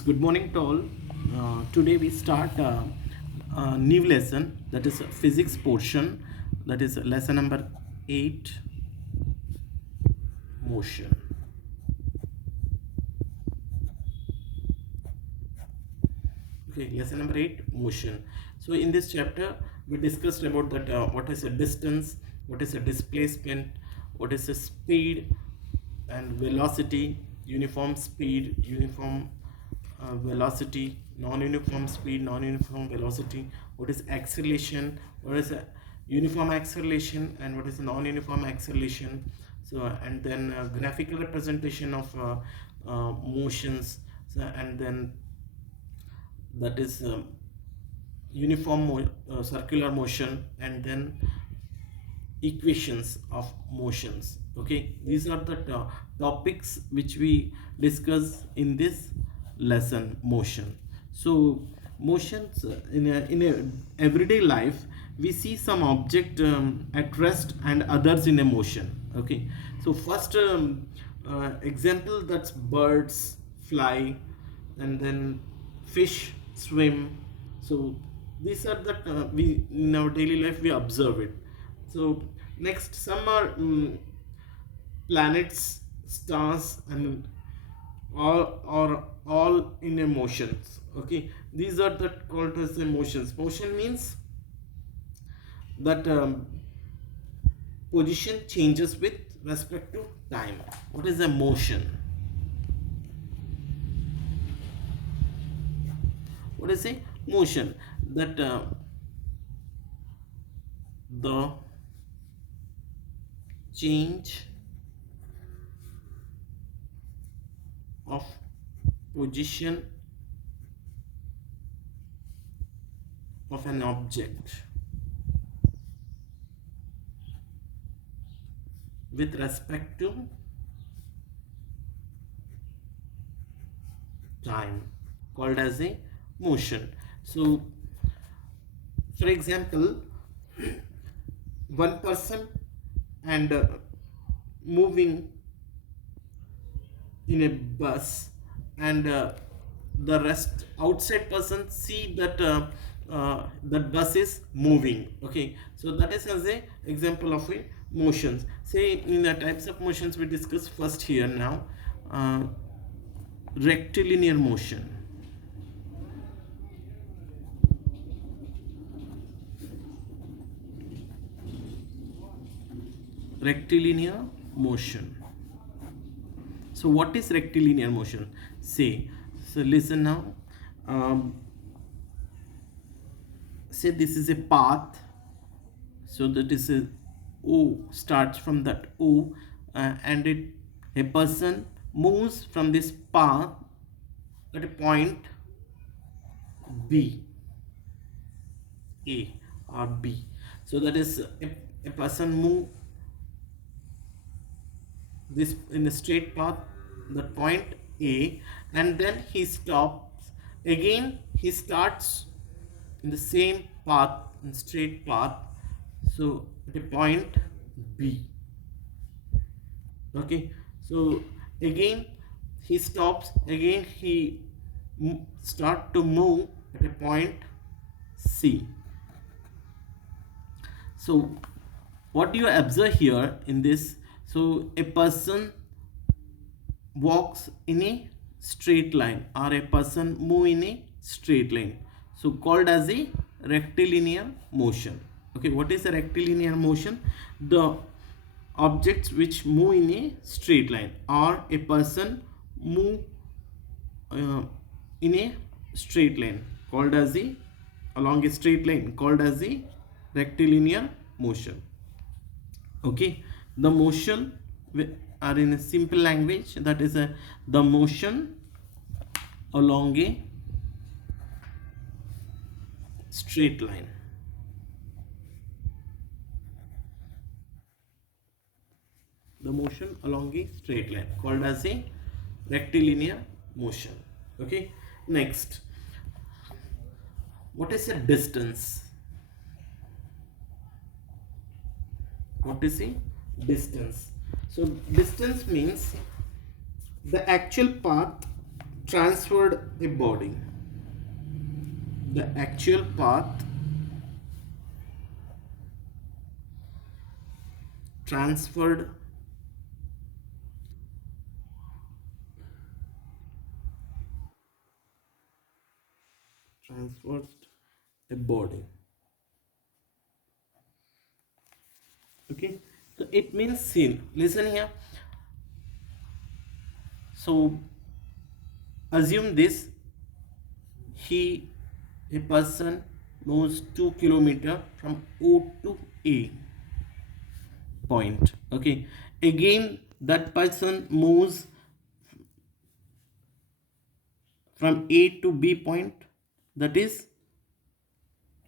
Good morning to all. Today we start a new lesson, that is a physics portion, that is lesson number 8, motion. Okay, lesson number 8, motion. So in this chapter we discussed about that what is a distance, what is a displacement, what is a speed and velocity, uniform speed, uniform velocity, non-uniform speed, non-uniform velocity, what is acceleration, what is a uniform acceleration and what is a non-uniform acceleration. So and then graphical representation of motions. So, and then that is circular motion, and then equations of motions. Okay, these are the topics which we discuss in this lesson, motion. So motions in a everyday life, we see some object at rest and others in a motion. Okay, so first example, that's birds fly, and then fish swim. So these are the we in our daily life we observe it. So next, some are planets, stars, and all in emotions. Okay, these are the called as emotions. Motion means that position changes with respect to time. What is a motion? What is a motion? That the change of position of an object with respect to time, called as a motion. So for example, one person and moving in a bus, and the rest outside person see that that bus is moving. Okay, so that is as a example of a motions. Say in the types of motions we discuss first here now, uh, rectilinear motion. Rectilinear motion. So what is rectilinear motion? Say, so listen now. Say this is a path. So that is a O, starts from that O, and a person moves from this path at a point B, A or B. So that is a person move this in a straight path, that point A, and then he stops again. He starts in the same path, in straight path, so at a point B. Okay, so again he stops, again he start to move at a point C. So what do you observe here in this? So a person walks in a straight line, or a person move in a straight line, so called as a rectilinear motion. Okay, what is a rectilinear motion? The objects which move in a straight line, or a person move in a straight line, called as a along a straight line, called as a rectilinear motion. Okay, the motion are in a simple language, that is the motion along a straight line. The motion along a straight line, called as a rectilinear motion. Okay, next, what is a distance? What is a distance? So distance means the actual path transferred a body. The actual path transferred transferred a body. Okay, so it means sin. Listen here. So assume this: he, a person, moves 2 kilometers from O to A point. Okay, again that person moves from A to B point, that is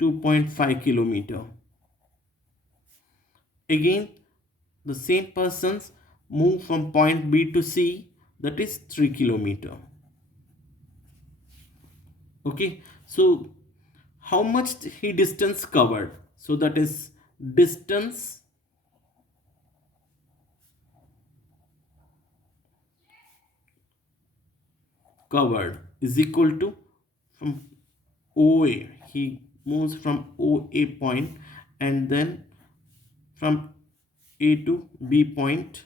2.5 kilometer. Again the same persons move from point B to C, that is 3 kilometer. Okay, so how much he distance covered? So that is distance covered is equal to, from OA, he moves from OA point, and then from A to B point,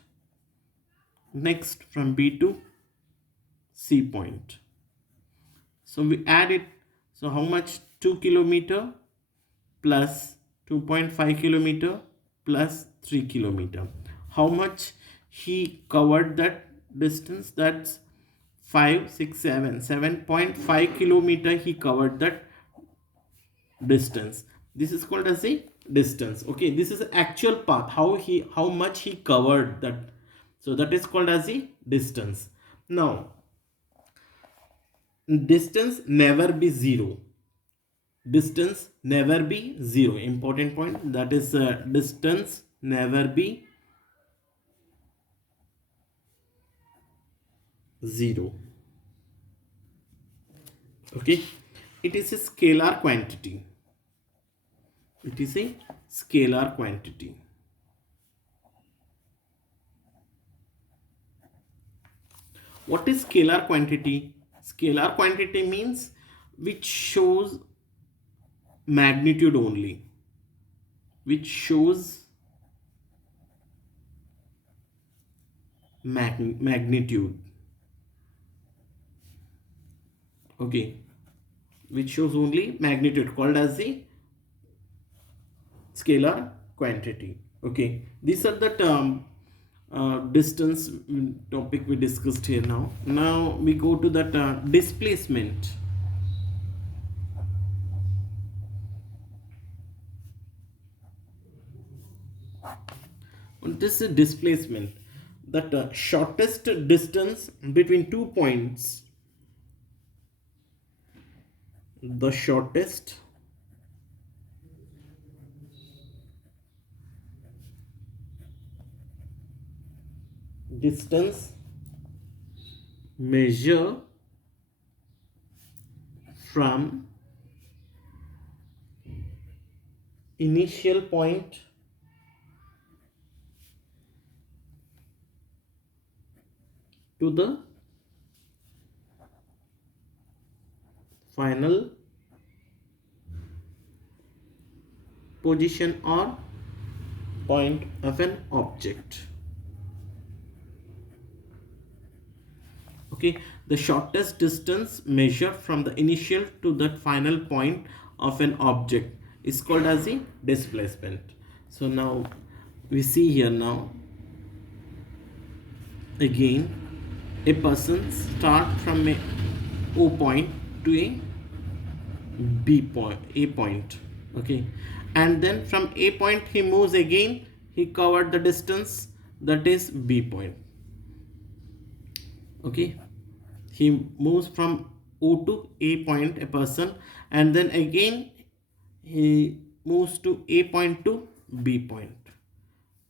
next from B to C point. So we add it. So how much? 2 kilometer plus 2.5 kilometer plus 3 kilometer. How much he covered that distance? That's 5, 6, 7, 7.5 kilometer he covered that distance. This is called as a distance. Okay, this is the actual path, how much he covered that. So that is called as a distance. Now distance never be zero. Distance never be zero. Important point, that is distance never be zero. Okay, it is a scalar quantity. It is a scalar quantity. What is scalar quantity? Scalar quantity means which shows magnitude only, which shows magnitude. Okay, which shows only magnitude, called as the scalar quantity. Okay, these are the term distance topic we discussed here. Now we go to that displacement. This is displacement, that shortest distance between 2 points, the shortest distance measure from initial point to the final position or point of an object. Okay, the shortest distance measured from the initial to that final point of an object is called as a displacement. So now we see here, now again a person start from a O point to a B point, A point. Okay, and then from A point he moves again, he covered the distance, that is B point. Okay, he moves from O to A point, a person, and then again he moves to A point to B point.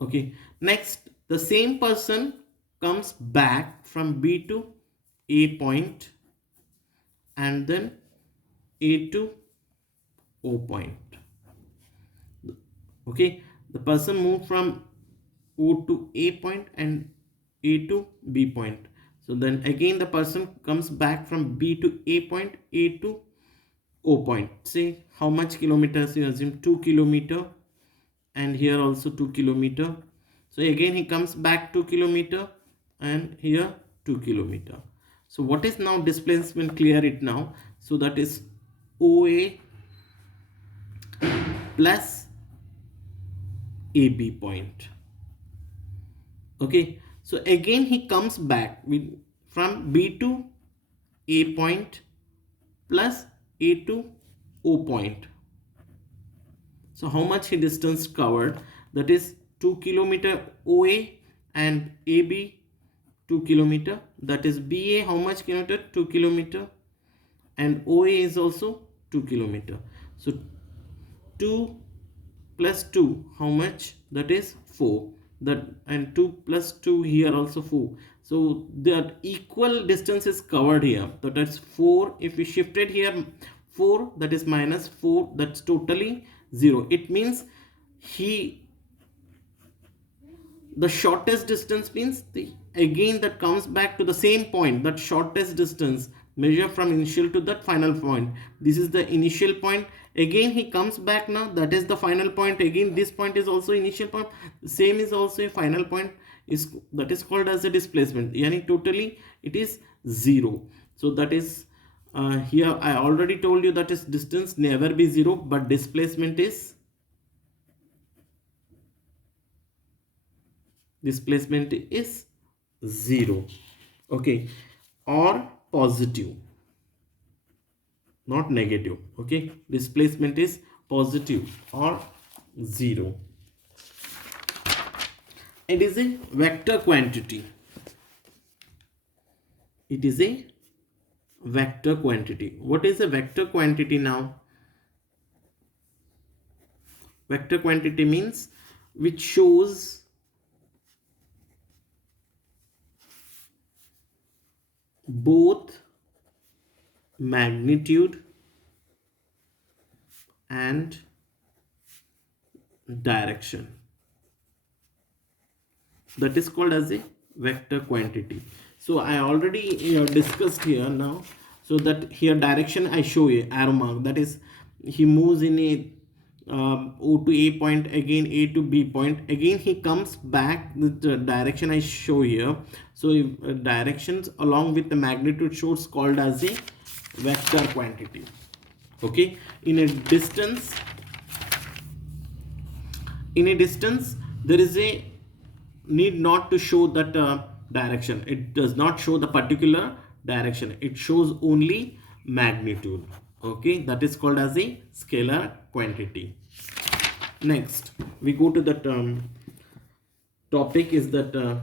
Okay, next the same person comes back from B to A point, and then A to O point. Okay, the person moved from O to A point and A to B point. So then again the person comes back from B to A point, A to O point. Say how much kilometers you assume, 2 kilometer, and here also 2 kilometer. So again he comes back 2 kilometer and here 2 kilometer. So what is now displacement? Clear it now. So that is OA plus AB point. Okay, so again he comes back with from B to A point plus A to O point. So how much he distance covered? That is 2 kilometer OA and AB 2 kilometer. That is BA how much kilometer? 2 kilometer, and OA is also 2 kilometer. So 2 plus 2 how much? That is 4. That, and 2 plus 2 here also 4. So the equal distance is covered here. So that's 4. If we shifted here 4, that is minus 4, that's totally 0. It means he, the shortest distance means the again that comes back to the same point, that shortest distance measure from initial to that final point. This is the initial point. Again he comes back now, that is the final point. Again this point is also initial point, same is also a final point, is that is called as a displacement. Yani totally it is 0. So that is here I already told you that is distance never be 0, but displacement is 0. Okay, or positive, not negative. Okay, displacement is positive or 0. It is a vector quantity. It is a vector quantity. What is a vector quantity now? Vector quantity means which shows both magnitude and direction. That is called as a vector quantity. So I already discussed here now. So that here direction I show you arrow mark, that is he moves in a O to A point, again A to B point, again he comes back with the direction I show here. So directions along with the magnitude shows called as a vector quantity. Okay, in a distance there is a need not to show that direction. It does not show the particular direction, it shows only magnitude. Okay, that is called as a scalar quantity. Next we go to the topic is that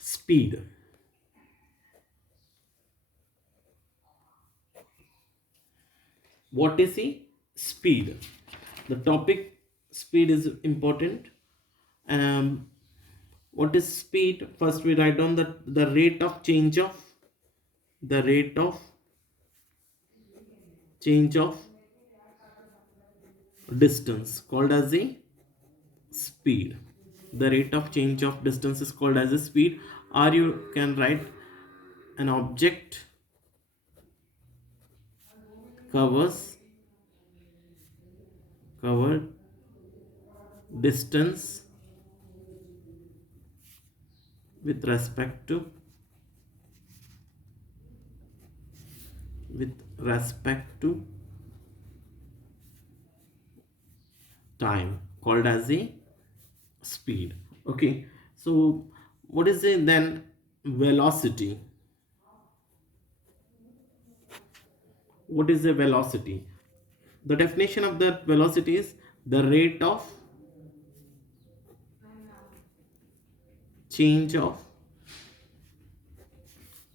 speed. What is the speed? The topic speed is important. What is speed? First we write down that the rate of change of distance called as a speed. The rate of change of distance is called as a speed. Or you can write an object covered distance with respect to time called as a speed. Okay, so what is it then? Velocity. What is a velocity? The definition of the velocity is the rate of change of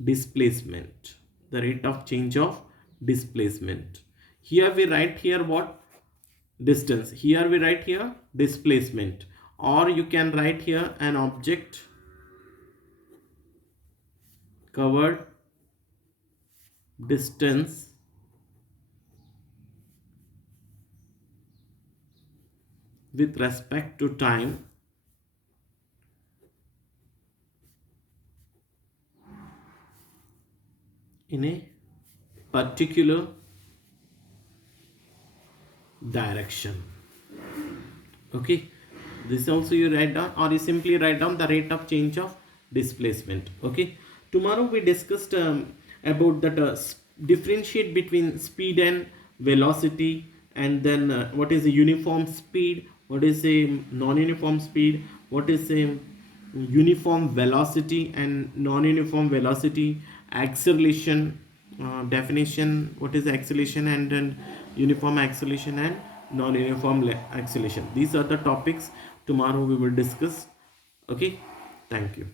displacement. The rate of change of displacement. Here we write here what? Distance. Here we write here displacement. Or you can write here an object covered distance with respect to time in a particular direction. Okay, this also you write down, or you simply write down the rate of change of displacement. Okay, tomorrow we discussed about that differentiate between speed and velocity, and then what is a uniform speed, what is a non-uniform speed, what is a uniform velocity and non-uniform velocity, acceleration definition, what is acceleration, and then uniform acceleration and non-uniform acceleration. These are the topics tomorrow we will discuss. Okay, thank you.